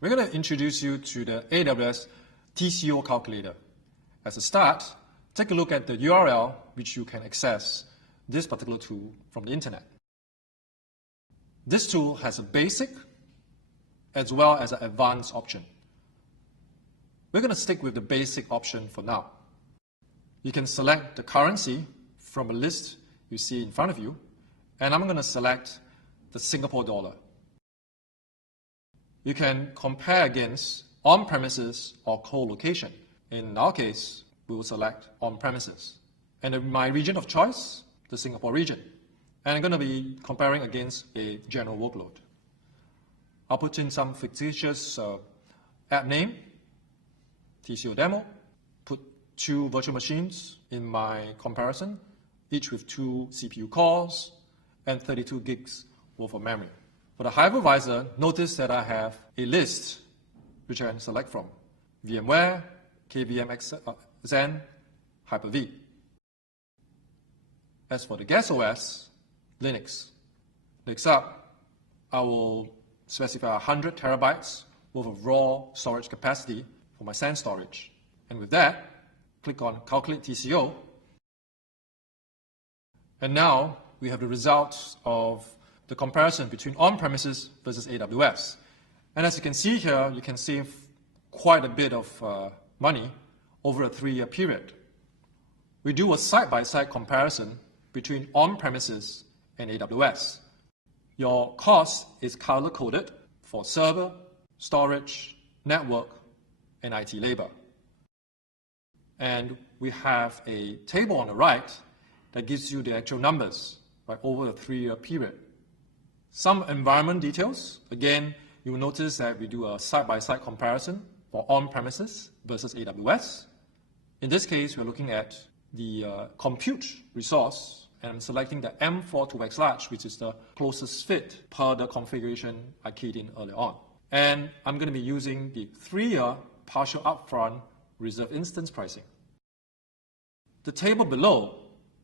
We're going to introduce you to the AWS TCO Calculator. As a start, take a look at the URL which you can access this particular tool from the internet. This tool has a basic as well as an advanced option. We're going to stick with the basic option for now. You can select the currency from a list you see in front of you, and I'm going to select the Singapore dollar. You can compare against on-premises or co-location. In our case, we will select on-premises. And in my region of choice, the Singapore region. And I'm going to be comparing against a general workload. I'll put in some fictitious app name, TCO demo, put 2 virtual machines in my comparison, each with 2 CPU cores and 32 gigs worth of memory. For the hypervisor, notice that I have a list which I can select from: VMware, KVM Zen, Hyper-V. As for the guest OS, Linux. Next up, I will specify 100 terabytes worth of raw storage capacity for my SAN storage. And with that, click on Calculate TCO. And now we have the results of the comparison between on-premises versus AWS. And as you can see here, you can save quite a bit of money over a 3-year period. We do a side-by-side comparison between on-premises and AWS. Your cost is color-coded for server, storage, network, and IT labor. And we have a table on the right that gives you the actual numbers over a 3-year period. Some environment details. Again, you will notice that we do a side-by-side comparison for on-premises versus AWS. In this case, we're looking at the compute resource, and I'm selecting the M4 2x large, which is the closest fit per the configuration I keyed in earlier on. And I'm going to be using the 3-year partial upfront reserve instance pricing. The table below,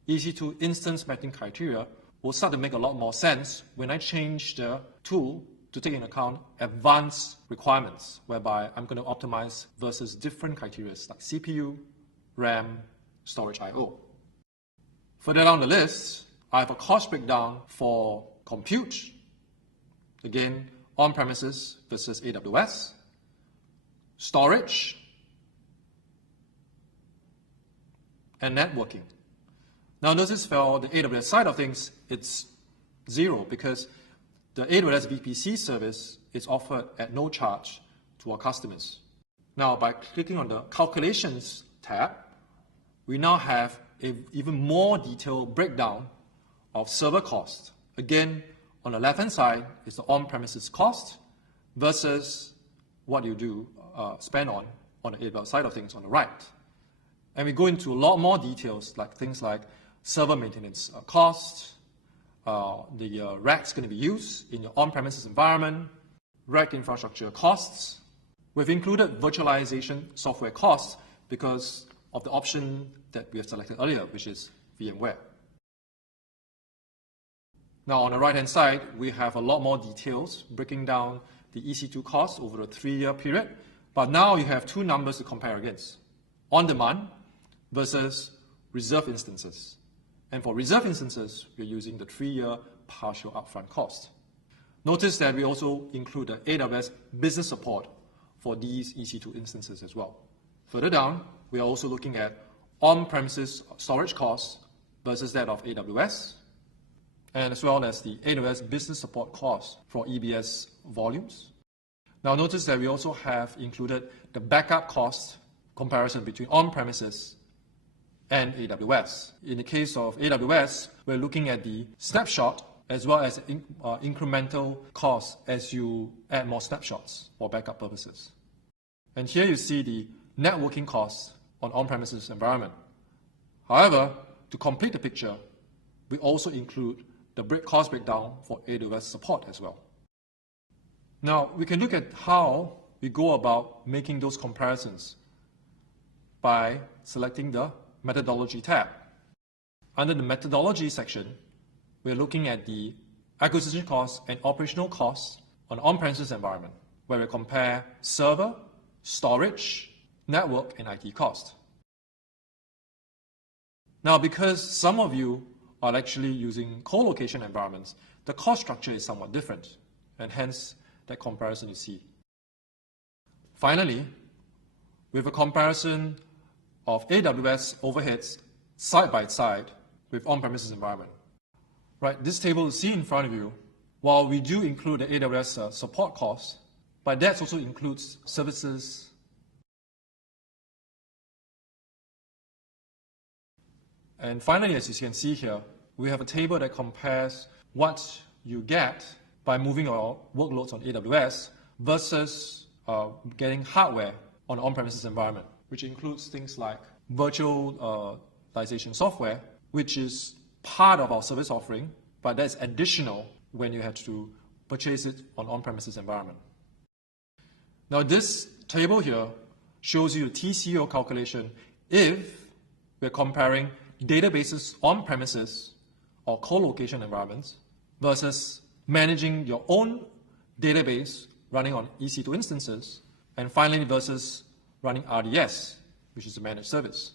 EC2 instance matching criteria, will start to make a lot more sense when I change the tool to take into account advanced requirements, whereby I'm going to optimize versus different criteria like CPU, RAM, storage I/O. Further down the list, I have a cost breakdown for compute, again, on-premises versus AWS, storage, and networking. Now notice for the AWS side of things, it's 0 because the AWS VPC service is offered at no charge to our customers. Now by clicking on the Calculations tab, we now have an even more detailed breakdown of server cost. Again, on the left-hand side is the on-premises cost versus what you do spend on the AWS side of things on the right. And we go into a lot more details, like things like server maintenance costs, the racks going to be used in your on-premises environment, rack infrastructure costs. We've included virtualization software costs because of the option that we have selected earlier, which is VMware. Now on the right-hand side, we have a lot more details breaking down the EC2 costs over a 3-year period. But now you have 2 numbers to compare against: on-demand versus reserve instances. And for reserve instances, we're using the 3-year partial upfront cost. Notice that we also include the AWS business support for these EC2 instances as well. Further down, we are also looking at on-premises storage costs versus that of AWS, and as well as the AWS business support cost for EBS volumes. Now notice that we also have included the backup cost comparison between on-premises and AWS. In the case of AWS, we're looking at the snapshot as well as incremental costs as you add more snapshots for backup purposes. And here you see the networking costs on on-premises environment. However, to complete the picture, we also include the cost breakdown for AWS support as well. Now, we can look at how we go about making those comparisons by selecting the Methodology tab. Under the Methodology section, we're looking at the acquisition costs and operational costs on on-premises environment. where we compare server, storage, network, and IT cost. Now, because some of you are actually using co-location environments, the cost structure is somewhat different, and hence that comparison you see. Finally, we have a comparison of AWS overheads side by side with on-premises environment. Right, this table you see in front of you, while we do include the AWS support costs, but that also includes services. And finally, as you can see here, we have a table that compares what you get by moving your workloads on AWS versus getting hardware on on-premises environment, which includes things like virtualization software, which is part of our service offering, but that's additional when you have to purchase it on-premises environment. Now, this table here shows you the TCO calculation if we're comparing databases on-premises or co-location environments versus managing your own database running on EC2 instances, and finally versus running RDS, which is a managed service.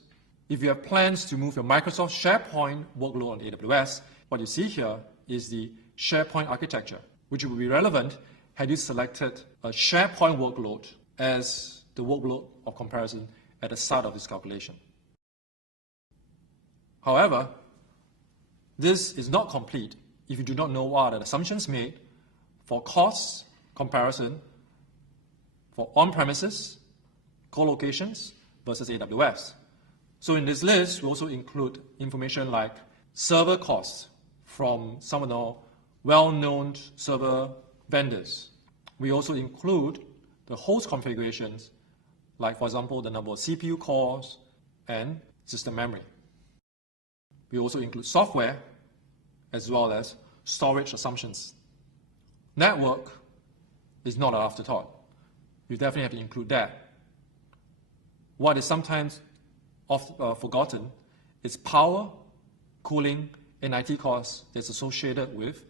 If you have plans to move your Microsoft SharePoint workload on AWS, what you see here is the SharePoint architecture, which will be relevant had you selected a SharePoint workload as the workload of comparison at the start of this calculation. However, this is not complete if you do not know what are the assumptions made for cost comparison for on-premises, co-locations versus AWS. So in this list, we also include information like server costs from some of the well-known server vendors. We also include the host configurations, like for example, the number of CPU cores and system memory. We also include software as well as storage assumptions. Network is not an afterthought. You definitely have to include that. What is sometimes forgotten is power, cooling, and IT costs that's associated with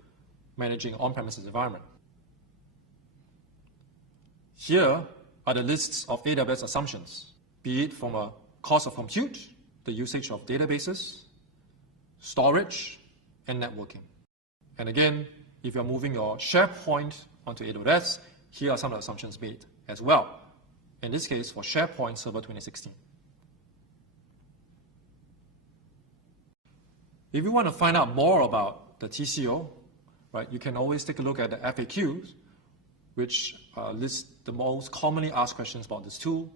managing on-premises environment. Here are the lists of AWS assumptions, be it from a cost of compute, the usage of databases, storage, and networking. And again, if you're moving your SharePoint onto AWS, here are some of the assumptions made as well. In this case, for SharePoint Server 2016. If you want to find out more about the TCO, right, you can always take a look at the FAQs, which list the most commonly asked questions about this tool.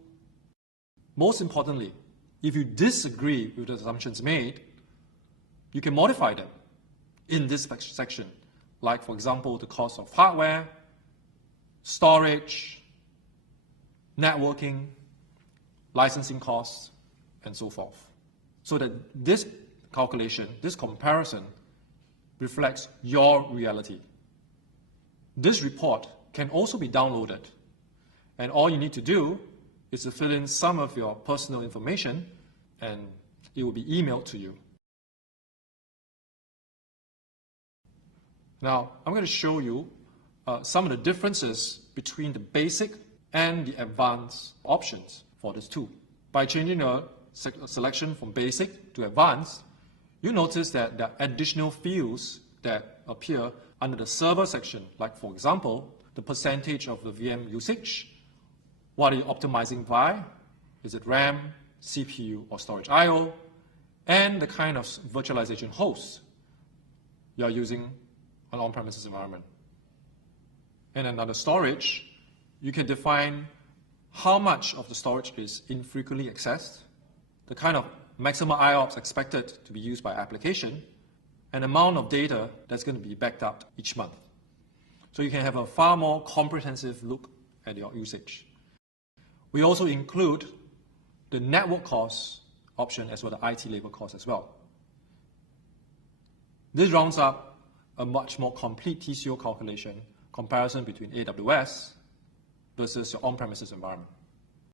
Most importantly, if you disagree with the assumptions made, you can modify them in this section, like, for example, the cost of hardware, storage, networking, licensing costs, and so forth. So that this calculation, this comparison, reflects your reality. This report can also be downloaded, and all you need to do is to fill in some of your personal information, and it will be emailed to you. Now, I'm going to show you some of the differences between the basic and the advanced options for this tool. By changing the selection from basic to advanced, you notice that there are additional fields that appear under the server section, like, for example, the percentage of the VM usage, what are you optimizing by, is it RAM, CPU, or storage I/O, and the kind of virtualization host you are using on on-premises environment. And under storage, you can define how much of the storage is infrequently accessed, the kind of maximum IOPS expected to be used by application, and amount of data that's going to be backed up each month. So you can have a far more comprehensive look at your usage. We also include the network cost option as well as the IT labor cost as well. This rounds up a much more complete TCO calculation comparison between AWS versus your on-premises environment.